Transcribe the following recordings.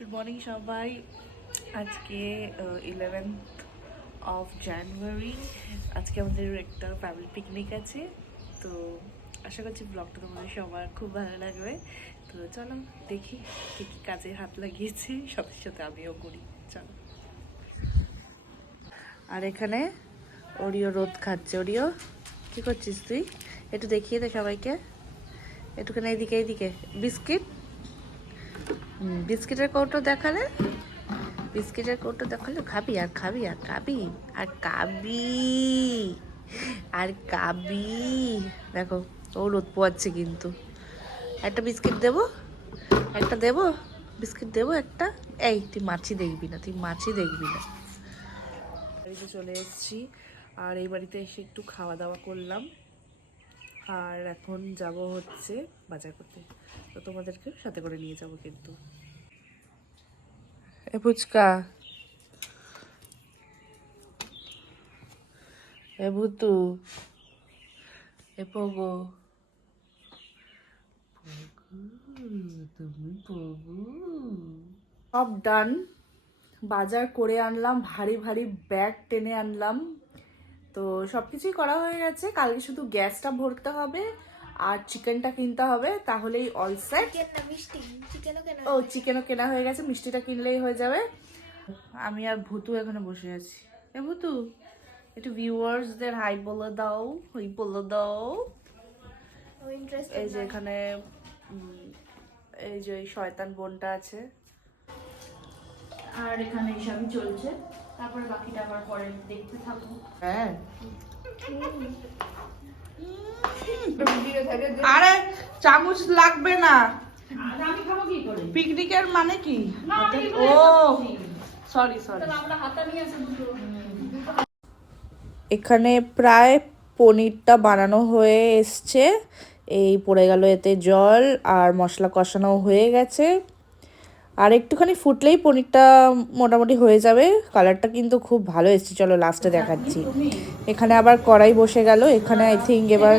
Good morning সবাই। আজকে 11th of January. আজকে আমাদের একটা ফ্যামিলি পিকনিক আছে, তো আশা করছি ব্লগটা তোমাদের সবার খুব ভালো লাগবে। তো চলো দেখি কী কী কাজে হাত লাগিয়েছে, সাথে সাথে আমিও করি। চলো। আর এখানে ওরিও রোদ খাচ্ছে। ওরিও কী করছিস তুই? একটু দেখিয়ে দে সবাইকে, একটুখানি এইদিকে এইদিকে। বিস্কিট, বিস্কিটের কৌটো দেখালে, বিস্কিটের কৌটো দেখালে খাবি আর খাবি আর খাবি আর খাবি আর খাবি। দেখো ও রোদ পোয়াচ্ছে কিন্তু। একটা বিস্কিট দেবো, একটা দেবো, বিস্কিট দেবো একটা। এই তুই মাছি দেখবি না, তুই মাছি দেখবি না। বাড়িতে চলে এসেছি, আর এই বাড়িতে এসে একটু খাওয়া দাওয়া করলাম, আর এখন যাব হচ্ছে বাজার করতে। তো তোমাদেরকে সাথে করে নিয়ে যাব কিন্তু। এ ফুচকা, এ ভুতু, এ পগো, তুমি পগো। সব ডান, বাজার করে আনলাম, ভারী ভারী ব্যাগ টেনে আনলাম। তো সব কিছুই করা হয়ে গেছে, কালকে শুধু গ্যাসটা ভরতে হবে আর চিকেনটা কিনতে হবে, তাহলেই অল সেট। ও চিকেনও কেনা হয়ে গেছে, মিষ্টিটা কিনলেই হয়ে যাবে। আমি আর ভুতু এখানে বসে আছি। এ ভুতু, একটু ভিউয়ার্সদের হাই বলে দাও, হই বলে দাও। এই যে এখানে এই যে শয়তান বোনটা আছে, আর এখানে এইসবই চলছে। তারপরে বাকিটা আবার পরে দেখতে থাকবো। হ্যাঁ আরে চামচ লাগবে না, আমি খাবো কি করে? পিকনিকের মানে কি? ও সরি সরি। এখানে প্রায় পনিরটা বানানো হয়ে এসছে, এই পড়ে গেল এতে জল, আর মশলা কষানো হয়ে গেছে। আর একটুখানি ফুটলেই পনিরটা মোটামুটি হয়ে যাবে। কালারটা কিন্তু খুব ভালো এসছে, চলো লাস্টে দেখাচ্ছি। এখানে আবার কড়াই বসে গেল, এখানে আই থিঙ্ক এবার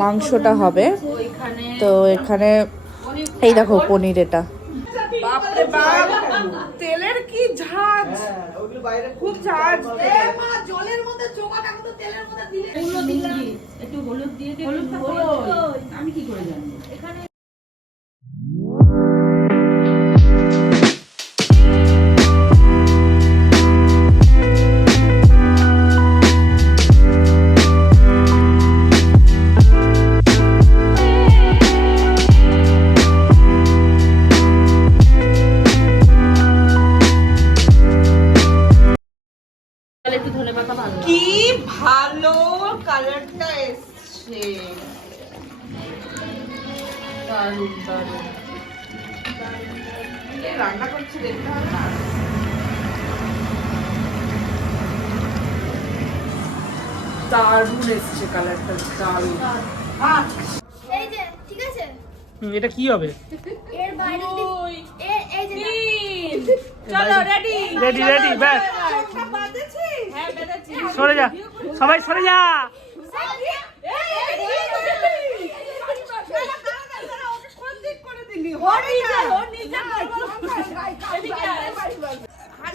মাংসটা হবে। তো এখানে এই দেখো পনির, এটা বাপরে বাপ, তেলের কি ঝাঁজ, খুব ঝাঁজ। জলের মধ্যে চোখাটা মতো তেলের মধ্যে দিলে একটু হলুদ দিয়ে দে। আমি কি করে জানবো? এখানে কি ভালো কালারটা এসছে, দারুণ দারুণ। রান্না করছি দেখতে হবে না? দারুণ এসছে কালারটা, দারুণ। এই যে ঠিক আছে, এটা কি হবে? এর বাইরে এই যে চলো রেডি রেডি রেডি, ব্যাস হ্যাঁ বেঁধেছি। সরে যা, সবাই সরে যা।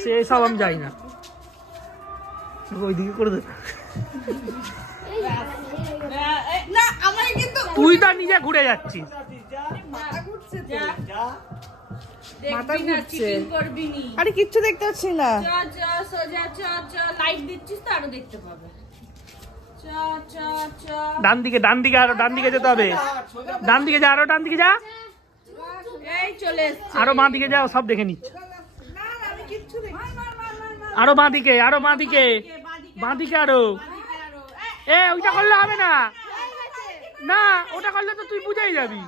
সে সব আমি যাই না, ওইদিকে করে দে। তুই তো নিজে ঘুরে যাচ্ছিস। মাথা ঘুরছে, আরে কিচ্ছু দেখতে পাচ্ছি না। লাইট দিচ্ছিস তো আরো দেখতে পাবে। ডান দিকে, ডান দিকে, আরো ডান দিকে যেতে হবে। ডান দিকে যা, আরো ডান দিকে যা, এই চলে এসছে। আরো বাঁ দিকে যাও, সব দেখে নিচ্ছে। আরো বাঁ দিকে, আরো বাঁ দিকে, বাঁ দিকে আরো। এ ওইটা করলে হবে না, না ওটা করলে তো তুই বুঝেই যাবি।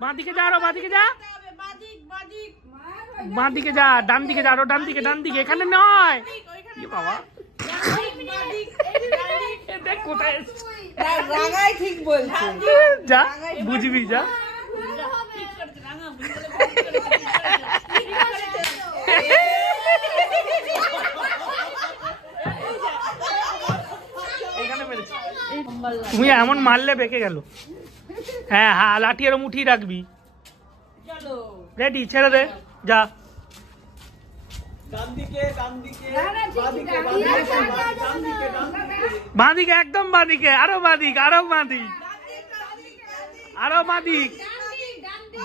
বাঁ দিকে যা, আরো বাঁ দিকে যা, বাঁ দিকে যা, ডান দিকে যা, আরো ডান দিকে, ডান দিকে, এখানে নয়। কি বাবা, দেখ কোথায় রাঙাই ঠিক বলছে, যা বুঝবি, যা। তুমি এমন মারলে বেঁকে গেল। হ্যাঁ হ্যাঁ, লাঠি আর মুঠি রাখবি। রেডি, ছেড়ে দে, যা। বাঁদিকে একদম বাঁদিকে, আরো বাঁদিক, আরো বাঁদিক, আরো বাঁদিক।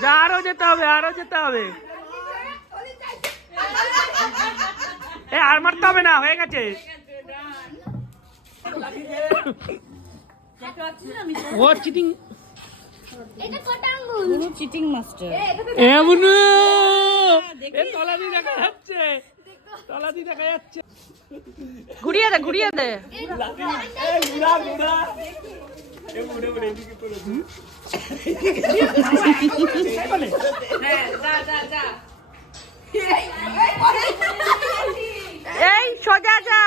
যা, আরো যেতে হবে, আরো যেতে হবে। এ আর মারতে হবে না, হয়ে গেছে। ও চিটিং, এটা কত আঙ্গুল? Cheating master. এ বুনু, এ তলা দিয়ে দেখা যাচ্ছে, তলা দিয়ে দেখা যাচ্ছে। ঘুরিয়ে দে, ঘুরিয়ে দে। এই সোজা যা।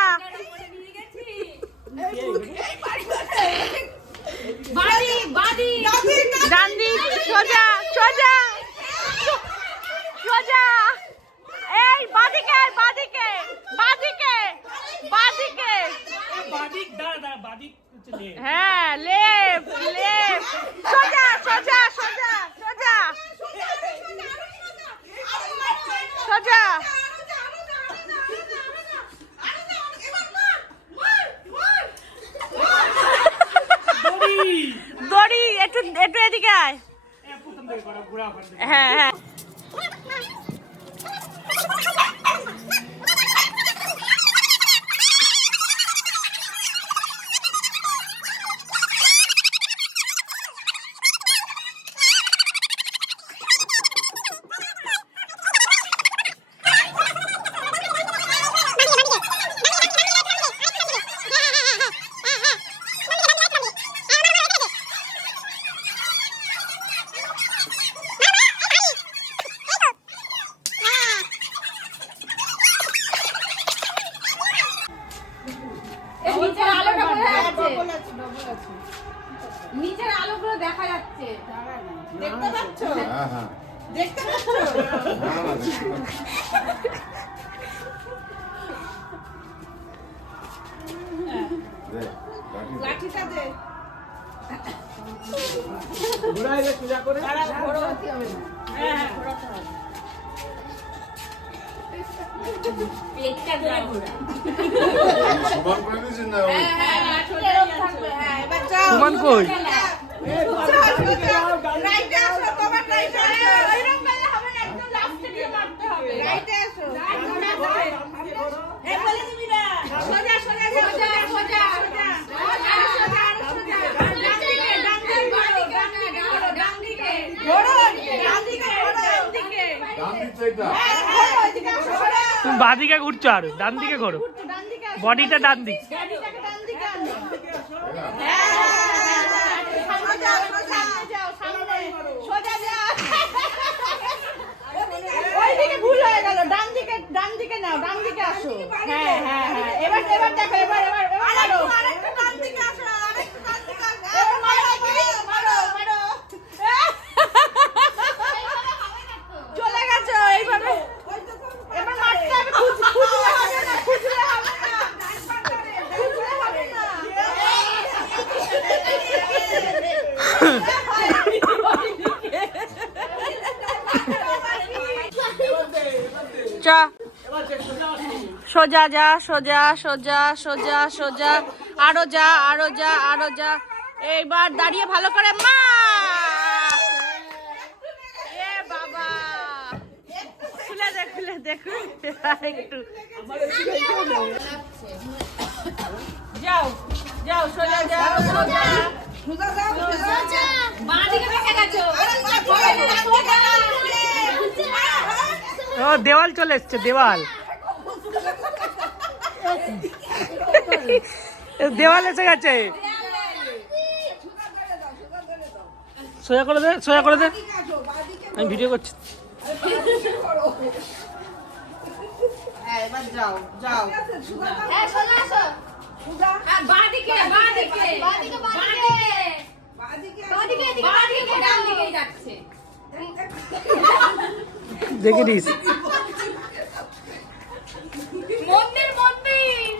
ডান দিক, সোজা সোজা সোজা। এই বাঁদিকে, বাঁদিকে, বাঁদিকে, বাঁদিকে। হ্যাঁ, লেফট লেফট, সোজা সোজা সোজা সোজা সোজা। দড়ি একটু একটু এদিকে আয়। হ্যাঁ হ্যাঁ। নিচের আলোগুলো দেখা যাচ্ছে, দেখতে পাচ্ছ? হ্যাঁ হ্যাঁ দেখতে পাচ্ছ? লাঠিটা দে। দাঁড়াও, ঘোরাতে হবে না। হ্যাঁ হ্যাঁ, ঘোরাতে হবে। পেটটা ধরে ঘোরা। সমান করে দিয়েছেন না? হ্যাঁ হ্যাঁ, লাঠিটা এরকম থাকবে। হ্যাঁ, এবার যাও। সুমন কই? রাইটে আসো, তোমার রাইটে আসো। ওইরকম করলে হবে না, একদম লাস্টে দিয়ে মারতে হবে। রাইটে আসো। এই বলে দিবি না। সোজা সোজা সোজা সোজা সোজা সোজা সোজা সোজা। ডান দিকে, ডান দিকে ঘোরো, ডান দিকে ঘোরো, ডান দিকে ঘোরো, ডান দিকে ঘোরো, ডান দিকে। ডান দিক থেকে হ্যাঁ, ঘোরো, এদিকে আসো, ঘোরো। তুমি বাঁদিকে ঘুরছো, আর ডান দিকে ঘোরো, ডান দিকে আসো। বডিটা ডান দিক। গাড়িটাকে ডান দিকে আনো। হ্যাঁ, সামনে যাও, সামনে যাও, সামনে। সোজা যাও। ওইদিকে ভুল হয়ে গেল, ডান দিকে, ডান দিকে নাও, ডান দিকে আসো। হ্যাঁ হ্যাঁ হ্যাঁ, এবার এবার দেখো, এবার এবার এবার মারো। আরেকটু ডান দিকে আসো, আরেকটু ডান দিকে আসো। এবার মারো, মারো, মারো, মারো। চলে গেছো এইভাবে। এবার মারতে হবে, খুঁজলে হবে না, খুঁজলে হবে না, খুঁজলে হবে না। চ, সোজা যা, সোজা সোজা সোজা সোজা, আরো যা, আরো যা, আরো যা। এইবার দাঁড়িয়ে ভালো করে মা। এ বাবা, খুলে দে, খুলে দে, খুলে দে, আরেকটু। যাও যাও, সোজা যাও, সোজা। বাঁদিকে রেখে গেছো। ও দেওয়াল চলে এসছে, দেওয়াল, দেওয়াল এসে গেছে। সোজা করে দে, সোজা করে দে, আমি ভিডিও করছি। এবার যাও, যাও। হ্যাঁ, সোজা আসো। বাঁদিকে, বাঁদিকে, বাঁদিকে, বাঁদিকে। বাঁদিকে, এদিকে, বাঁদিকে, ডান দিকেই যাচ্ছে। দেখে নিস। মন্দির, মন্দির।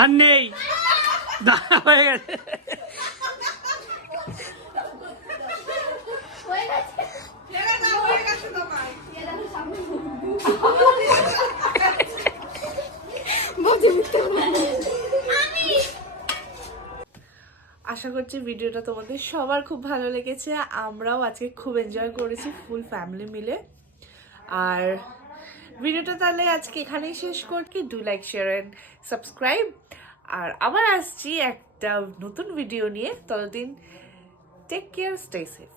আর নেই, দাঁড়া হয়ে গেছে। হয়ে গেছে। ছেড়ে দাও, হয়ে গেছে তোমার। এ দেখো সামনে। আশা করছি ভিডিওটা তোমাদের সবার খুব ভালো লেগেছে। আমরাও আজকে খুব এনজয় করেছি ফুল ফ্যামিলি মিলে। আর ভিডিওটা তাহলে আজকে এখানেই শেষ করছি। Do like, share and subscribe. আর আবার আসছি একটা নতুন ভিডিও নিয়ে। ততদিন টেক কেয়ার, স্টে সেফ।